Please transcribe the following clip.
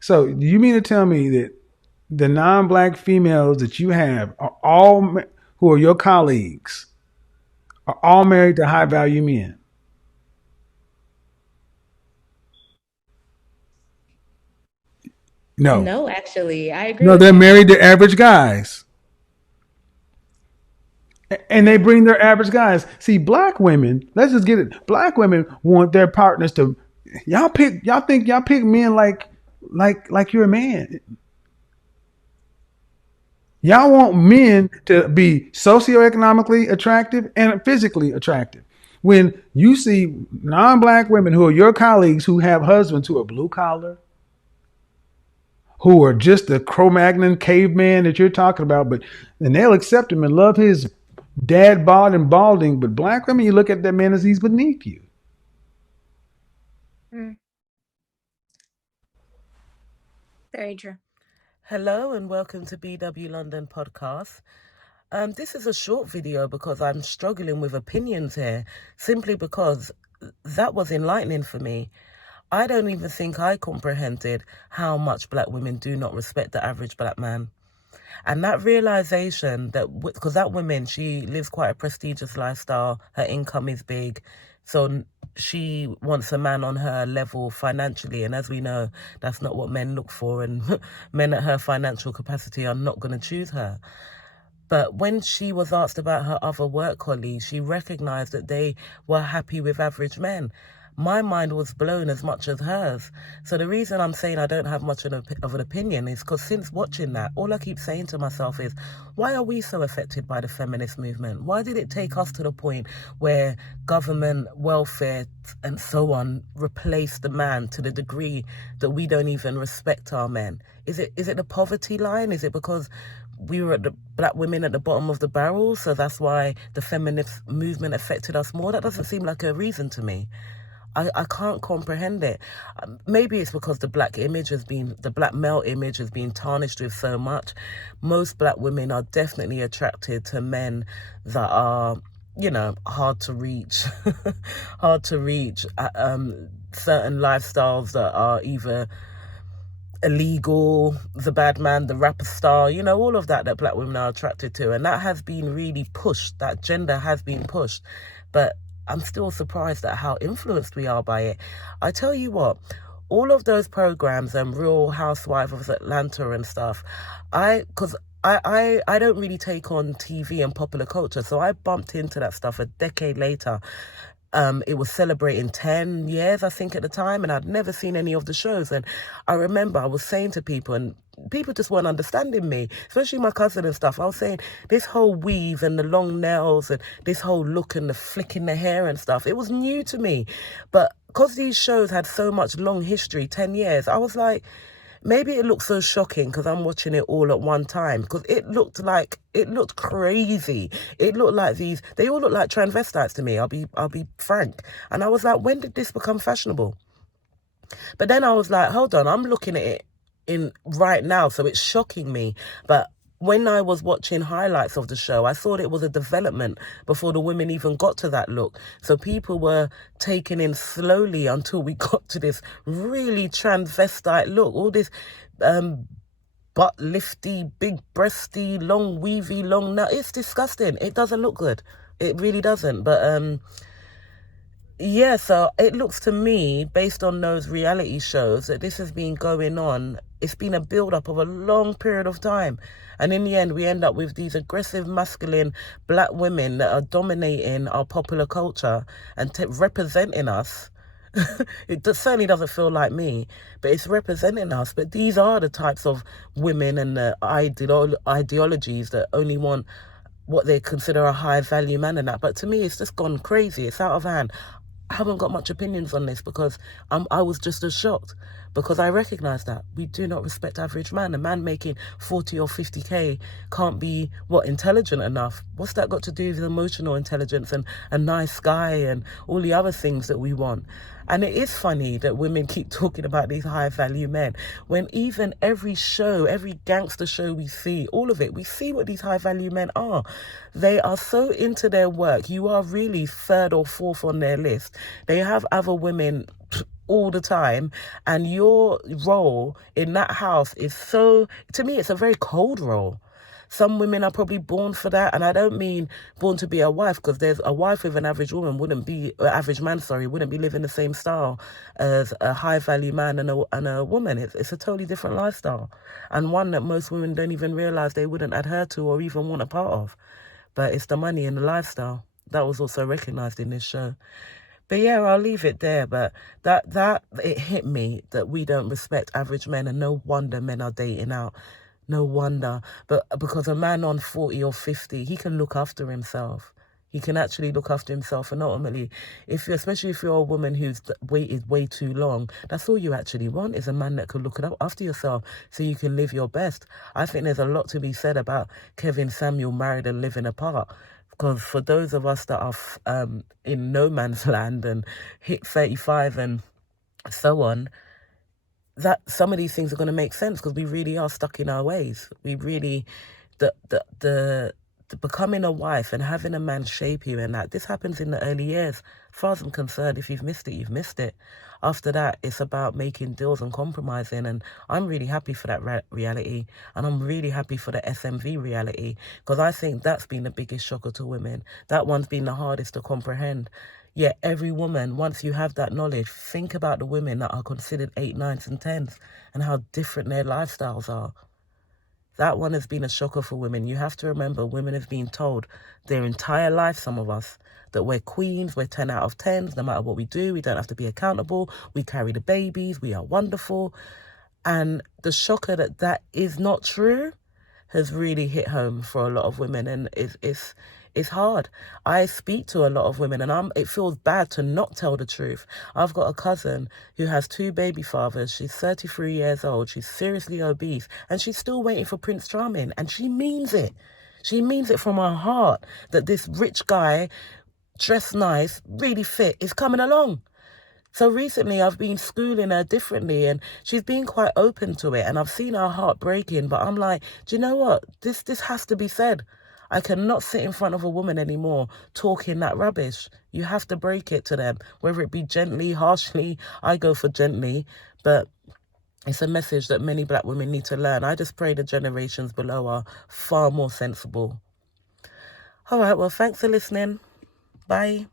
So you mean to tell me that the non-black females that you have are all who are your colleagues are all married to high value men? No, No, actually, I agree no, with they're you. married to average guys, and they bring their average guys. See, black women. Let's just get it. Black women want their partners to. Y'all pick. Y'all think y'all pick men like you're a man. Y'all want men to be socioeconomically attractive and physically attractive. When you see non-black women who are your colleagues who have husbands who are blue collar, who are just the Cro-Magnon caveman that you're talking about, but and they'll accept him and love his dad bod and balding. But black women, you look at that man as he's beneath you. Mm, very true. Hello and welcome to BW London podcast. This is a short video because I'm struggling with opinions here, simply because that was enlightening for me. I don't even think I comprehended how much black women do not respect the average black man. And that realization that, because that woman, she lives quite a prestigious lifestyle, her income is big, so she wants a man on her level financially. And as we know, that's not what men look for, and men at her financial capacity are not going to choose her. But when she was asked about her other work colleagues, she recognized that they were happy with average men. My mind was blown as much as hers. So the reason I'm saying I don't have much of an opinion is because since watching that, all I keep saying to myself is, why are we so affected by the feminist movement? Why did it take us to the point where government, welfare, and so on replace the man to the degree that we don't even respect our men? Is it the poverty line? Is it because we were the black women at the bottom of the barrel, so that's why the feminist movement affected us more? That doesn't seem like a reason to me. I can't comprehend it. Maybe it's because the black male image has been tarnished with so much. Most black women are definitely attracted to men that are, hard to reach, hard to reach, certain lifestyles that are either illegal, the bad man, the rapper star, all of that black women are attracted to. And that has been really pushed. That gender has been pushed. But I'm still surprised at how influenced we are by it. I tell you what, all of those programs and Real Housewives of Atlanta and stuff, because I don't really take on TV and popular culture, so I bumped into that stuff a decade later. It was celebrating 10 years, I think, at the time, and I'd never seen any of the shows. And I remember I was saying to people, and people just weren't understanding me, especially my cousin and stuff. I was saying this whole weave and the long nails and this whole look and the flicking the hair and stuff, it was new to me. But because these shows had so much long history, 10 years, I was like, maybe it looked so shocking because I'm watching it all at one time, because it looked crazy. It looked like they all look like transvestites to me. I'll be frank. And I was like, when did this become fashionable? But then I was like, hold on, I'm looking at it in right now, so it's shocking me. But when I was watching highlights of the show, I thought it was a development before the women even got to that look. So people were taken in slowly until we got to this really transvestite look. All this um, butt lifty, big breasty, long weavy, long. Now it's disgusting. It doesn't look good. It really doesn't. But yeah, so it looks to me, based on those reality shows, that this has been going on. It's been a build-up of a long period of time. And in the end, we end up with these aggressive, masculine black women that are dominating our popular culture and representing us. Certainly doesn't feel like me, but it's representing us. But these are the types of women and the ideologies that only want what they consider a high value man and that. But to me, it's just gone crazy. It's out of hand. I haven't got much opinions on this because I was just as shocked, because I recognise that we do not respect average man. A man making 40 or 50k can't be intelligent enough. What's that got to do with emotional intelligence and a nice guy and all the other things that we want? And it is funny that women keep talking about these high value men when even every show, every gangster show we see, all of it, we see what these high value men are. They are so into their work. You are really third or fourth on their list. They have other women all the time, and your role in that house is so, to me, it's a very cold role. Some women are probably born for that, and I don't mean born to be a wife, because there's a wife with an average woman wouldn't be, average man, sorry, wouldn't be living the same style as a high value man and a woman. It's a totally different lifestyle, and one that most women don't even realize they wouldn't adhere to or even want a part of. But it's the money and the lifestyle that was also recognized in this show. But yeah, I'll leave it there. But that it hit me that we don't respect average men, and no wonder men are dating out. No wonder. But because a man on 40 or 50, he can look after himself. He can actually look after himself. And ultimately, especially if you're a woman who's waited way too long, that's all you actually want, is a man that can look after yourself so you can live your best. I think there's a lot to be said about Kevin Samuel married and living apart. Because for those of us that are in no man's land and hit 35 and so on, that some of these things are going to make sense, because we really are stuck in our ways. We really, the becoming a wife and having a man shape you, and that this happens in the early years. As far as I'm concerned, if you've missed it, you've missed it. After that, it's about making deals and compromising, and I'm really happy for that reality, and I'm really happy for the SMV reality, because I think that's been the biggest shocker to women. That one's been the hardest to comprehend. Yet every woman, once you have that knowledge, think about the women that are considered 8, 9s and 10s and how different their lifestyles are. That one has been a shocker for women. You have to remember, women have been told their entire life, some of us, that we're queens, we're 10 out of 10s, no matter what we do, we don't have to be accountable, we carry the babies, we are wonderful. And the shocker that that is not true has really hit home for a lot of women, and it's hard. I speak to a lot of women, and it feels bad to not tell the truth. I've got a cousin who has 2 baby fathers. She's 33 years old. She's seriously obese, and she's still waiting for Prince Charming, and she means it. She means it from her heart that this rich guy, dressed nice, really fit, is coming along. So recently I've been schooling her differently, and she's been quite open to it, and I've seen her heart breaking, but I'm like, do you know what? This has to be said. I cannot sit in front of a woman anymore talking that rubbish. You have to break it to them, whether it be gently, harshly. I go for gently, but it's a message that many black women need to learn. I just pray the generations below are far more sensible. All right, well, thanks for listening. Bye.